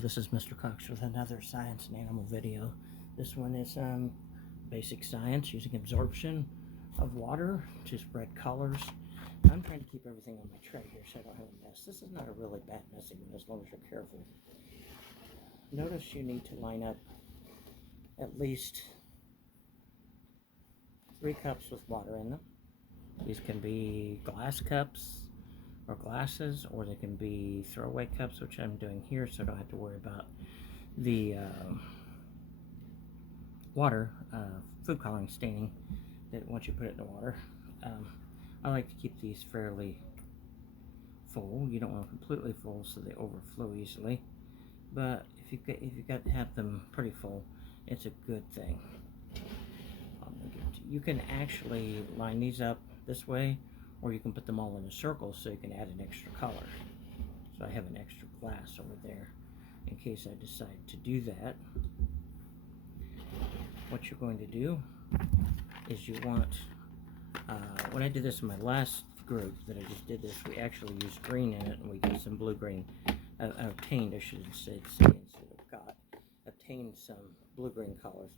This is Mr. Cox with another science and animal video. This one is basic science using absorption of water to spread colors. I'm trying to keep everything on my tray here so I don't have a mess. This is not a really bad messy one as long as you're careful. Notice you need to line up at least 3 cups with water in them. These can be glass cups or glasses, or they can be throwaway cups, which I'm doing here so I don't have to worry about the water food coloring staining that once you put it in the water. I like to keep these fairly full. You don't want them completely full so they overflow easily, but if you've got to have them pretty full, it's a good thing. You can actually line these up this way, or you can put them all in a circle so you can add an extra color. So I have an extra glass over there in case I decide to do that. What you're going to do is you want, when I did this in my last group that I just did this, we actually used green in it, and we did some blue-green, obtained, I should say instead of got, obtained some blue-green colors.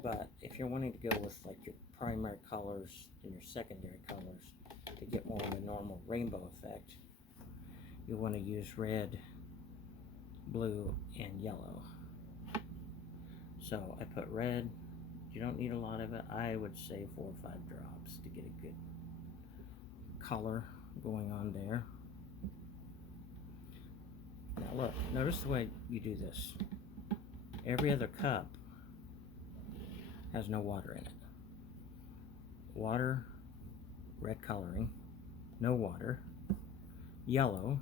But if you're wanting to go with like your primary colors and your secondary colors to get more of a normal rainbow effect, you want to use red, blue, and yellow. So I put red. You don't need a lot of it. I would say 4 or 5 drops to get a good color going on there. Now look, notice the way you do this. Every other cup has no water in it. Water, red coloring, no water, yellow,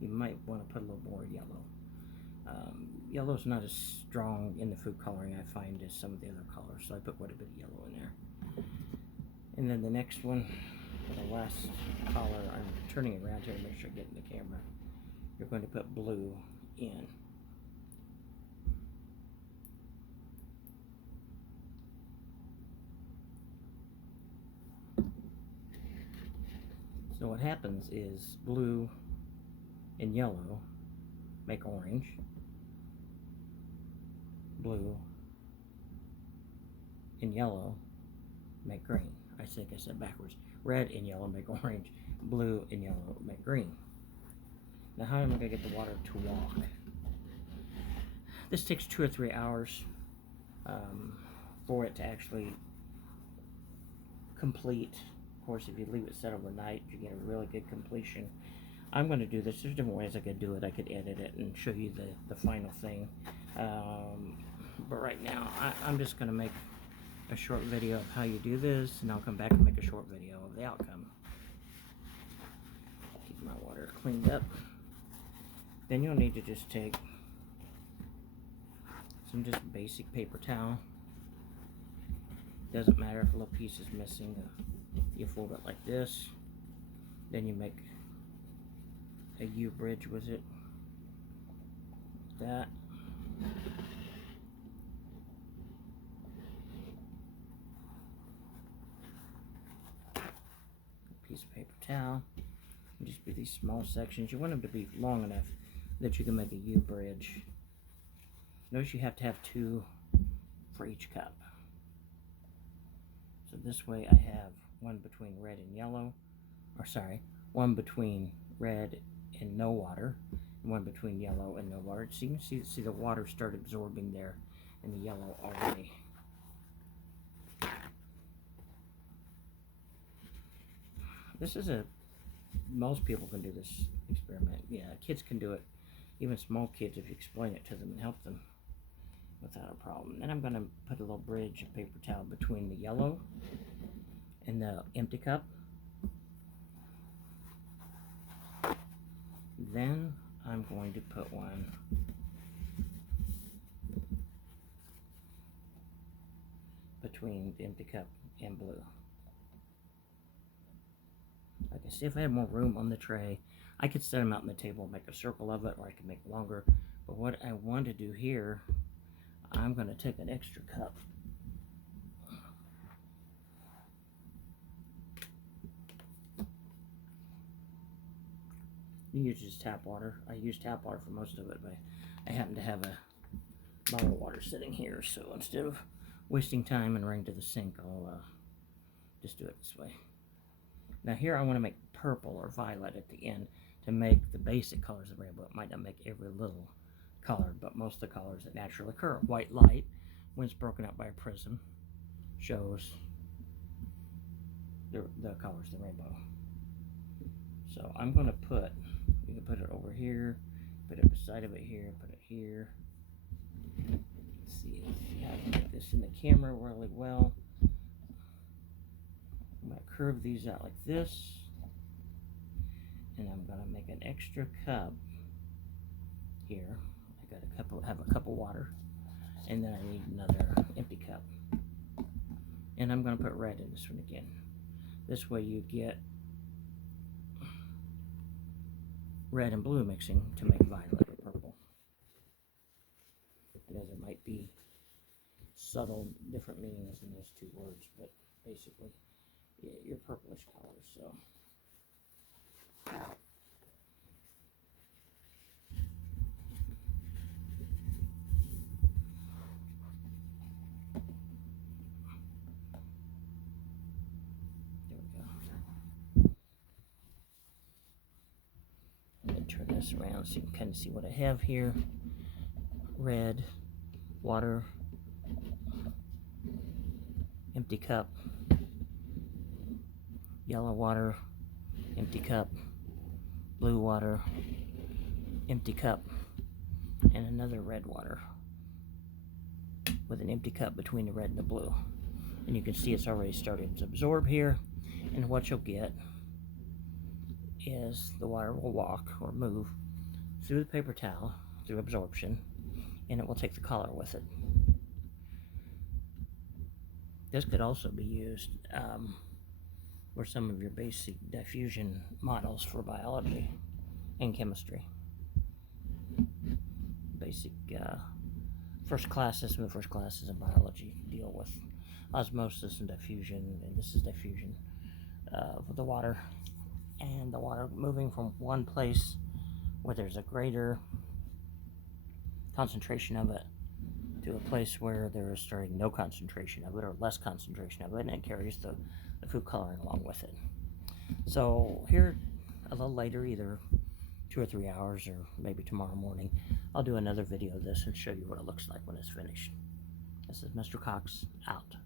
you might want to put a little more yellow. Yellow's not as strong in the food coloring, I find, as some of the other colors, so I put quite a bit of yellow in there. And then the next one, the last color, I'm turning it around here to make sure I get in the camera. You're going to put blue in. So what happens is blue and yellow make orange, blue and yellow make green. I think I said backwards. Red and yellow make orange, blue and yellow make green. Now how am I going to get the water to walk? This takes 2 or 3 hours for it to actually complete. Of course, if you leave it set overnight, you get a really good completion. I'm going to do this. There's different ways I could do it. I could edit it and show you the final thing. But right now, I'm just going to make a short video of how you do this, and I'll come back and make a short video of the outcome. Keep my water cleaned up. Then you'll need to just take some just basic paper towel. Doesn't matter if a little piece is missing. You fold it like this. Then you make a U bridge with it. Like that. A piece of paper towel. And just be these small sections. You want them to be long enough that you can make a U bridge. Notice you have to have 2 for each cup. So this way I have one between red and yellow, or sorry, one between red and no water, and one between yellow and no water. So you can see the water start absorbing there in the yellow already. This is most people can do this experiment. Yeah, kids can do it. Even small kids, if you explain it to them and help them without a problem. Then I'm going to put a little bridge of paper towel between the yellow and the empty cup. Then I'm going to put one between the empty cup and blue. Like I say, if I had more room on the tray, I could set them out on the table and make a circle of it, or I could make it longer. But what I want to do here, I'm going to take an extra cup. You can use just tap water. I use tap water for most of it, but I happen to have a bottle of water sitting here, so instead of wasting time and running to the sink, I'll just do it this way. Now here I want to make purple or violet at the end to make the basic colors of the rainbow. It might not make every little color, but most of the colors that naturally occur. White light, when it's broken up by a prism, shows the colors of the rainbow. So I'm going to put, you can put it over here, put it beside of it here, put it here. Let's see how to make this in the camera really well. I'm going to curve these out like this, and I'm going to make an extra cup here. I got a cup of, have a cup of water, and then I need another empty cup. And I'm going to put red in this one again. This way you get red and blue mixing to make violet or purple. I know there might be subtle different meanings in those two words, but basically your purplish colors. So there we go. I'm going to turn this around so you can kind of see what I have here. Red, water, empty cup, yellow water, empty cup, blue water, empty cup, and another red water with an empty cup between the red and the blue. And you can see it's already starting to absorb here, and what you'll get is the water will walk or move through the paper towel through absorption, and it will take the color with it. This could also be used for some of your basic diffusion models for biology and chemistry. Basic first classes, some of the first classes in biology deal with osmosis and diffusion, and this is diffusion of the water, and the water moving from one place where there's a greater concentration of it to a place where there is starting no concentration of it or less concentration of it, and it carries the food coloring along with it. So here a little later, either 2 or 3 hours or maybe tomorrow morning, I'll do another video of this and show you what it looks like when it's finished. This is Mr. Cox out.